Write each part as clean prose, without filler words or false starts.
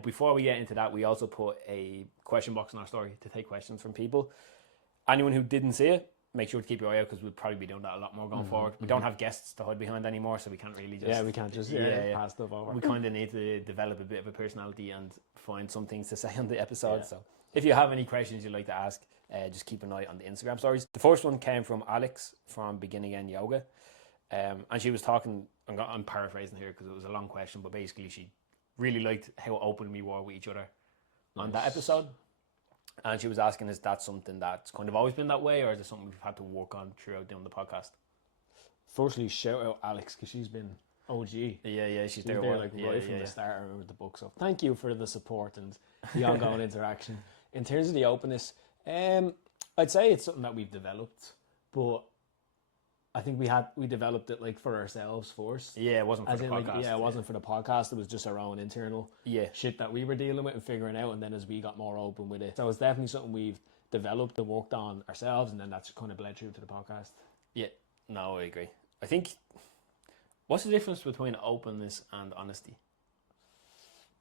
But before we get into that, we also put a question box in our story to take questions from people. Anyone who didn't see it, make sure to keep your eye out because we'll probably be doing that a lot more going forward. We don't have guests to hide behind anymore, so we can't really just... we can't just pass stuff over. We kind of need to develop a bit of a personality and find some things to say on the episode. So if you have any questions you'd like to ask, just keep an eye on the Instagram stories. The first one came from Alex from Begin Again Yoga. And she was talking, I'm paraphrasing here because it was a long question, but basically she really liked how open we were with each other on that episode. And she was asking, is that something that's kind of always been that way, or is it something we've had to work on throughout doing the podcast? Firstly, shout out Alex, because she's been OG. Yeah, she's there like right from the start with the book. So thank you for the support and the ongoing interaction. In terms of the openness, I'd say it's something that we've developed, but I think we developed it like for ourselves first. Yeah, it wasn't for the podcast. It wasn't for the podcast. It was just our own internal shit that we were dealing with and figuring out. And then as we got more open with it, so it's definitely something we've developed and worked on ourselves, and then that's kind of bled through to the podcast. Yeah, no, I agree. I think, what's the difference between openness and honesty?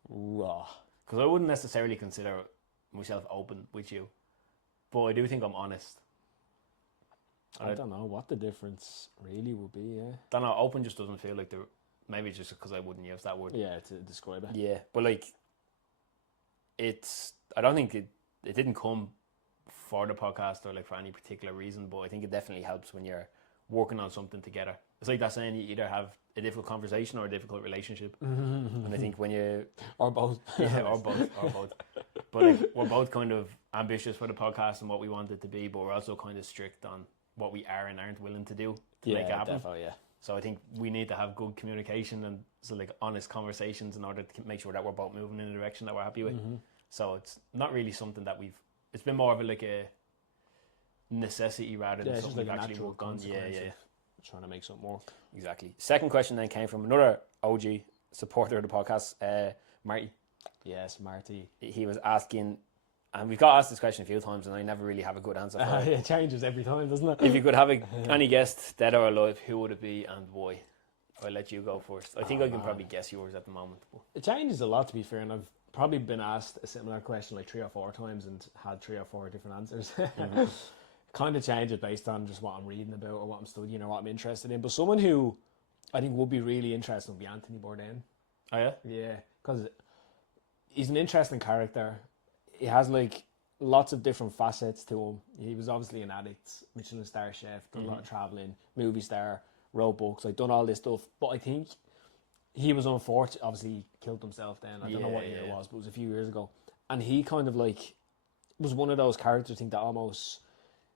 Because I wouldn't necessarily consider myself open with you, but I do think I'm honest. I don't know what the difference really would be, Don't know, open just doesn't feel like maybe it's just because I wouldn't use that word. Yeah, to describe it. Yeah, but like, I don't think it didn't come for the podcast or like for any particular reason, but I think it definitely helps when you're working on something together. It's like that saying, you either have a difficult conversation or a difficult relationship. And I think when you... Or both. Yeah, or both. But like, we're both kind of ambitious for the podcast and what we want it to be, but we're also kind of strict on what we are and aren't willing to do to make it happen. Definitely, yeah. So I think we need to have good communication and so like honest conversations in order to make sure that we're both moving in a direction that we're happy with. So it's not really something that it's been more of a necessity rather than something we've actually worked on. Yeah. Trying to make something work. Exactly. Second question then came from another OG supporter of the podcast, Marty. Yes, Marty. He was asking, and we've got asked this question a few times and I never really have a good answer for it. It changes every time, doesn't it? If you could have any guest, dead or alive, who would it be and why? I'll let you go first. I think I can probably guess yours at the moment. But. It changes a lot, to be fair, and I've probably been asked a similar question like 3 or 4 times and had 3 or 4 different answers. Kind of changes based on just what I'm reading about or what I'm studying or what I'm interested in. But someone who I think would be really interesting would be Anthony Bourdain. Oh yeah? Yeah, because he's an interesting character. He has like lots of different facets to him. He was obviously an addict, Michelin star chef, done a lot of travelling, movie star, wrote books, like done all this stuff. But I think he was unfortunate. Obviously, he killed himself then. I don't know what year it was, but it was a few years ago. And he kind of like was one of those characters, I think, that almost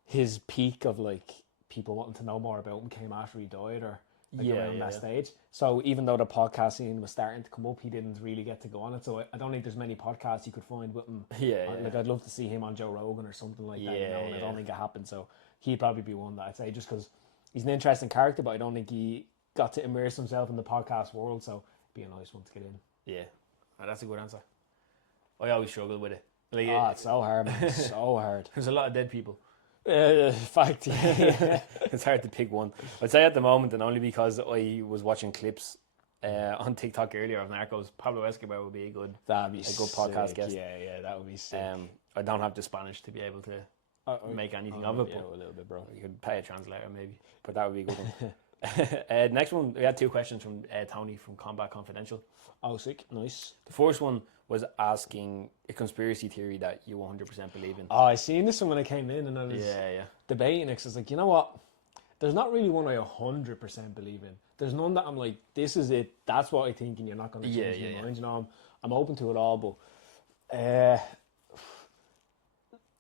his peak of like people wanting to know more about him came after he died or around that stage. So even though the podcast scene was starting to come up, he didn't really get to go on it. So I don't think there's many podcasts you could find with him. Like I'd love to see him on Joe Rogan or something like that, and I don't think it happened. So he'd probably be one that I'd say, just because he's an interesting character, but I don't think he got to immerse himself in the podcast world. So it'd be a nice one to get in. Yeah, that's a good answer. I always struggle with it. Like, it's so hard, man. So hard. There's a lot of dead people. Fact, yeah. It's hard to pick one. I'd say at the moment, and only because I was watching clips on TikTok earlier of Narcos, Pablo Escobar would be a good podcast guest. Yeah, that would be sick. I don't have the Spanish to be able to make anything of it, but a little bit, bro. You could pay a translator maybe, but that would be a good one. Next one, we had 2 questions from Tony from Combat Confidential. Oh, sick, nice. The first one was asking a conspiracy theory that you 100% believe in. Oh, I seen this one when I came in and I was debating it. 'Cause I was like, you know what? There's not really one I 100% believe in. There's none that I'm like, this is it. That's what I think, and you're not going to change your mind. You know, I'm open to it all, but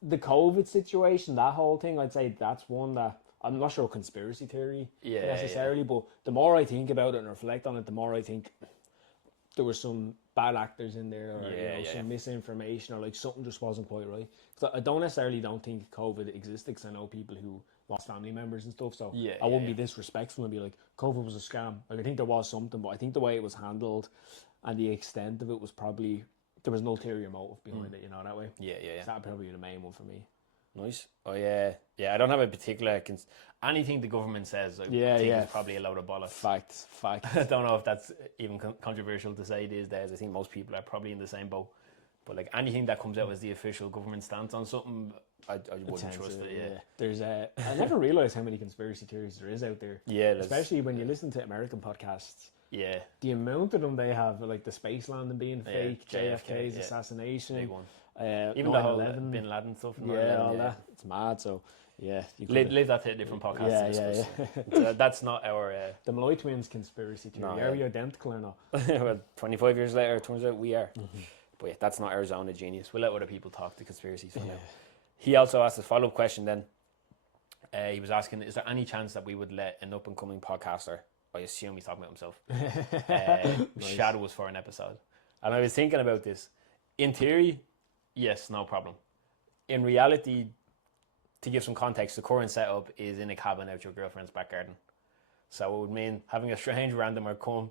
the COVID situation, that whole thing, I'd say that's one that I'm not sure conspiracy theory necessarily, but the more I think about it and reflect on it, the more I think there were some bad actors in there, or some misinformation, or like something just wasn't quite right. Because I don't think COVID existed, because I know people who lost family members and stuff. So I wouldn't be disrespectful and be like, COVID was a scam. Like, I think there was something, but I think the way it was handled and the extent of it was probably, there was no ulterior motive behind it, you know, that way. Yeah. So that'd probably be the main one for me. Nice. Oh yeah, yeah. I don't have a particular. Anything the government says, I think is probably a load of bollocks. Fact. I don't know if that's even controversial to say these days. I think most people are probably in the same boat. But like anything that comes out as the official government stance on something, I wouldn't trust it. Yeah. There's I never realized how many conspiracy theories there is out there. Yeah. Especially when you listen to American podcasts. Yeah. The amount of them they have, like the space landing being fake, JFK's assassination, big one. Even the whole Bin Laden stuff. All that. It's mad. So yeah, leave that to a different podcast. Yeah. So that's not our. The Malloy twins conspiracy theory. Are we identical or not? Well, 25 years later, it turns out we are. But yeah, that's not our zone of genius. We'll let other people talk the conspiracies for now. He also asked a follow-up question then. He was asking, is there any chance that we would let an up-and-coming podcaster, I assume he's talking about himself, shadow us for an episode? And I was thinking about this. In theory, yes, no problem. In reality, to give some context, the current setup is in a cabin out your girlfriend's back garden. So it would mean having a strange randomer come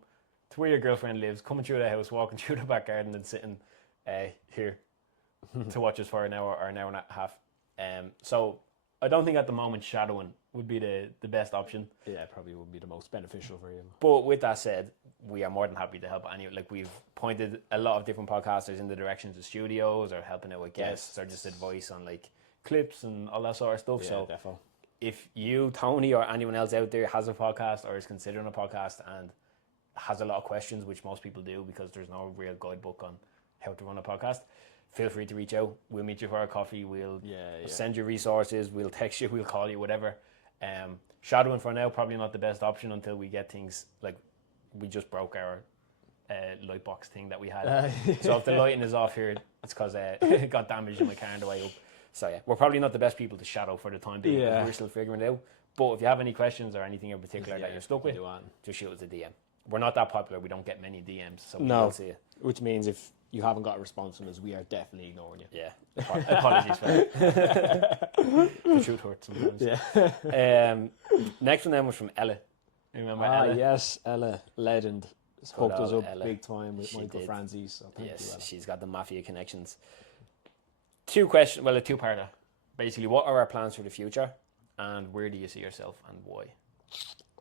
to where your girlfriend lives, coming through the house, walking through the back garden and sitting here to watch us for an hour or an hour and a half. So I don't think at the moment shadowing would be the best option. Yeah, probably would be the most beneficial for you. But with that said, we are more than happy to help any. Like we've pointed a lot of different podcasters in the directions of studios or helping out with guests or just advice on like clips and all that sort of stuff. Yeah, so definitely. If you, Tony, or anyone else out there has a podcast or is considering a podcast and has a lot of questions, which most people do because there's no real guidebook on how to run a podcast, feel free to reach out. We'll meet you for a coffee. We'll send you resources. We'll text you. We'll call you, whatever. Shadowing for now, probably not the best option until we get things like we just broke our light box thing that we had. So if the lighting is off here, it's because it got damaged in my car on the way up. So yeah, we're probably not the best people to shadow for the time being. Yeah. We're still figuring it out. But if you have any questions or anything in particular that you're stuck with, just shoot us a DM. We're not that popular. We don't get many DMs, so we will see you. Which means if you haven't got a response from us, we are definitely ignoring you. Yeah. Apologies for that. The truth hurts sometimes. Yeah. Next one then was from Ella. Remember Ella? Yes, Ella, legend. Hooked us up Ella. Big time with Michael Franzese. So thank you, Ella. She's got the mafia connections. Two questions, well, a two-parter. Basically, what are our plans for the future, and where do you see yourself and why?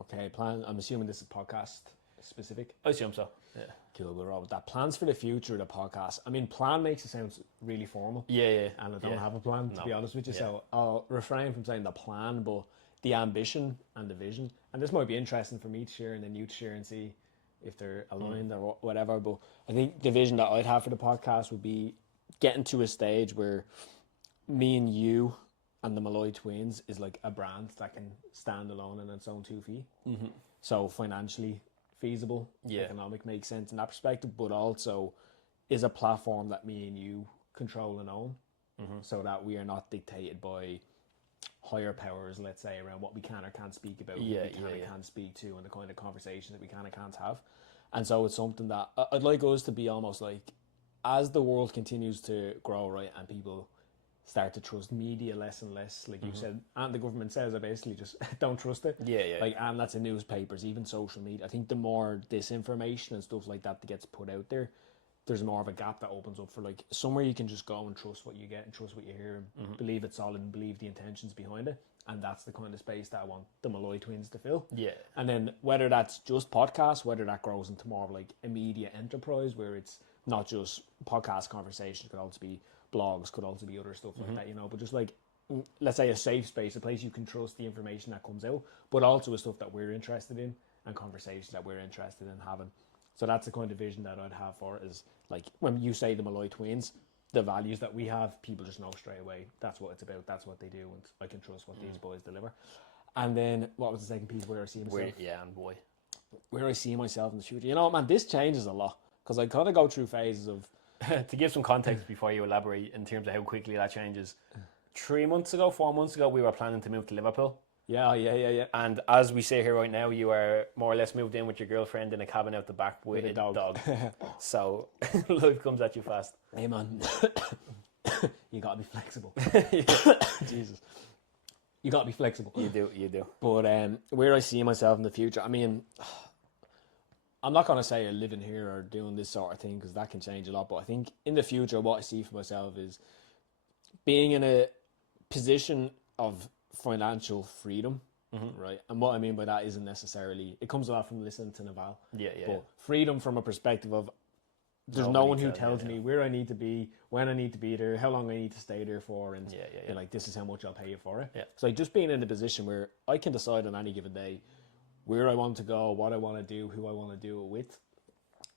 Okay, plan. I'm assuming this is podcast specific. I assume so. Yeah. Cool, we're all with that. Plans for the future of the podcast. I mean, plan makes it sound really formal. Yeah. And I don't have a plan, to be honest with you. So I'll refrain from saying the plan, but the ambition and the vision. And this might be interesting for me to share and then you to share and see if they're aligned or whatever. But I think the vision that I'd have for the podcast would be getting to a stage where me and you and the Malloy twins is like a brand that can stand alone on its own 2 feet. Mm-hmm. So financially feasible, economic makes sense in that perspective, but also is a platform that me and you control and own, so that we are not dictated by higher powers, let's say, around what we can or can't speak about, what we can or can't speak to, and the kind of conversation that we can or can't have. And so it's something that I'd like us to be almost like, as the world continues to grow, right, and people start to trust media less and less, like you said, and the government says, I basically just don't trust it. Like, and that's in newspapers, even social media. I think the more disinformation and stuff like that gets put out there, there's more of a gap that opens up for like somewhere you can just go and trust what you get and trust what you hear and believe it's solid and believe the intentions behind it. And that's the kind of space that I want the Malloy twins to fill. Yeah. And then whether that's just podcasts, whether that grows into more of like a media enterprise where it's not just podcast conversations, could also be blogs, could also be other stuff like that, you know, but just like, let's say a safe space, a place you can trust the information that comes out, but also a stuff that we're interested in and conversations that we're interested in having. So that's the kind of vision that I'd have for it, is like when you say the Malloy twins, the values that we have, people just know straight away that's what it's about, that's what they do, and I can trust what these boys deliver. And then what was the second piece? Where I see myself? Where I see myself in the future. You know, man, this changes a lot because I kind of go through phases of. To give some context before you elaborate in terms of how quickly that changes, 4 months ago, we were planning to move to Liverpool. Yeah. And as we say here right now, you are more or less moved in with your girlfriend in a cabin out the back with a dog. So life comes at you fast. Hey man, you gotta be flexible. Jesus, you gotta be flexible. You do. But where I see myself in the future, I mean, I'm not gonna say living here or doing this sort of thing because that can change a lot. But I think in the future, what I see for myself is being in a position of financial freedom, right? And what I mean by that isn't necessarily, it comes a lot from listening to Naval. Yeah, yeah. But freedom from a perspective of there's no Nobody one who tells tells me where I need to be, when I need to be there, how long I need to stay there for, and you're like, this is how much I'll pay you for it. Yeah. So like just being in a position where I can decide on any given day where I want to go, what I want to do, who I want to do it with.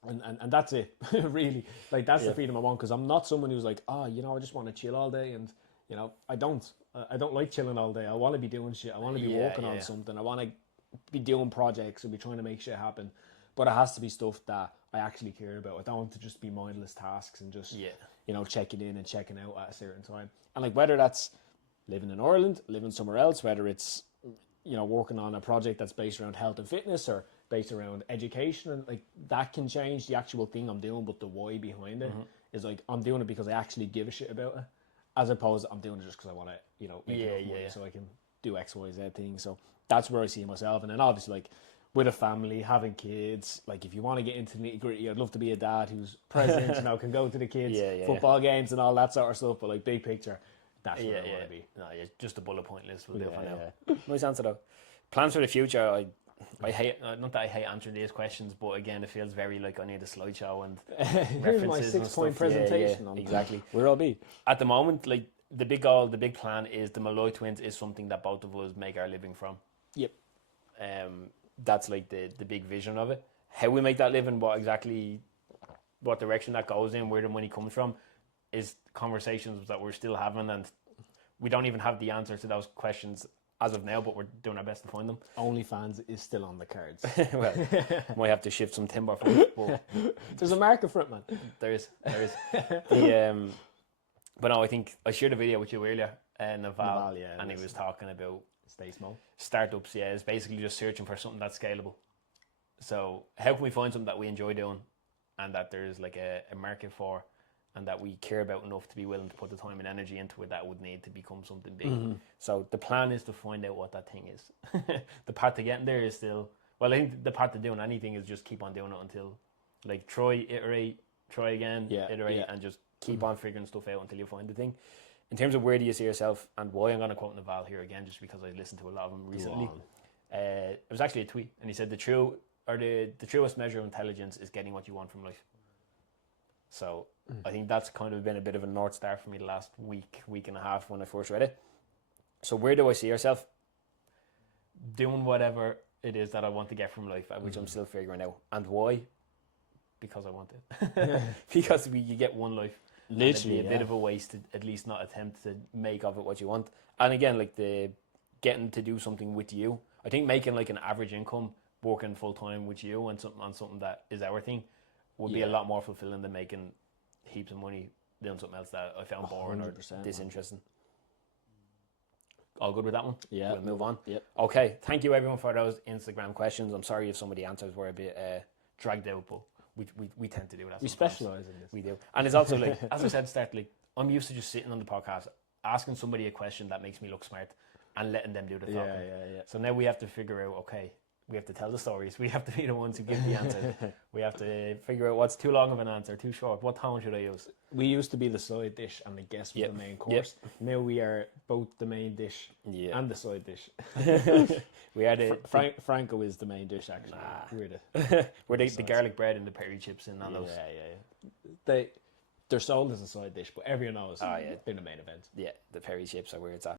And that's it, really. Like, that's the freedom I want, because I'm not someone who's like, I just want to chill all day. And, I don't like chilling all day. I want to be doing shit. I want to be working on something. I want to be doing projects and be trying to make shit happen. But it has to be stuff that I actually care about. I don't want to just be mindless tasks and just, checking in and checking out at a certain time. And, like, whether that's living in Ireland, living somewhere else, whether it's, working on a project that's based around health and fitness or based around education, and like that can change the actual thing I'm doing, but the why behind it is like I'm doing it because I actually give a shit about it, as opposed to I'm doing it just because I want to, make enough money so I can do X, Y, Z thing. So that's where I see myself. And then obviously, like, with a family, having kids, like, if you want to get into nitty gritty, I'd love to be a dad who's present, can go to the kids' football games and all that sort of stuff. But like, big picture, that's where I want to be. No, just a bullet point list will do for now. Nice answer though. Plans for the future. I hate, not that I hate answering these questions, but again, it feels very like I need a slideshow and here's my references 6-point presentation. Yeah, exactly. Where I'll be at the moment. Like, the big goal, the big plan is the Malloy twins is something that both of us make our living from. Yep. That's like the big vision of it. How we make that living, what direction that goes in, where the money comes from, is conversations that we're still having, and we don't even have the answer to those questions as of now, but we're doing our best to find them. OnlyFans is still on the cards. Well, might have to shift some timber for it, but there's a market for it, man. There is. But no, I think I shared a video with you earlier, Naval, and he was talking about Stay Small startups. Yeah, it's basically just searching for something that's scalable. So how can we find something that we enjoy doing, and that there's like a market for, and that we care about enough to be willing to put the time and energy into it that would need to become something big. So the plan is to find out what that thing is. The path to getting there is still, I think the path to doing anything is just keep on doing it until, like, try, iterate, try again, iterate, and just keep on figuring stuff out until you find the thing. In terms of where do you see yourself and why, I'm going to quote Naval here again, just because I listened to a lot of them recently. It was actually a tweet, and he said the truest measure of intelligence is getting what you want from life. So I think that's kind of been a bit of a North Star for me the last week and a half when I first read it. So where do I see yourself? Doing whatever it is that I want to get from life, which I'm still figuring out. And why? Because I want it. Because you get one life. Literally, it'd be a bit of a waste to at least not attempt to make of it what you want. And again, like, the getting to do something with you. I think making like an average income, working full time with you and something that is our thing, would be a lot more fulfilling than making heaps of money doing something else that I found boring or disinteresting. All good with that one? Yeah. We'll move on. Yep. Okay. Thank you everyone for those Instagram questions. I'm sorry if some of the answers were a bit dragged out, but we tend to do that. We specialise in this. We do. And it's also like, as I said, I'm used to just sitting on the podcast, asking somebody a question that makes me look smart and letting them do the talking. Yeah. So now we have to figure out, okay, we have to tell the stories. We have to be the ones who give the answer. We have to figure out what's too long of an answer, too short. What tone should I use? We used to be the side dish and the guest was the main course. Now we are both the main dish and the side dish. We are the Franco is the main dish, actually. We're the garlic bread and the peri chips in on those. They're sold as a side dish, but everyone knows they're the main event. Yeah, the peri chips are where it's at.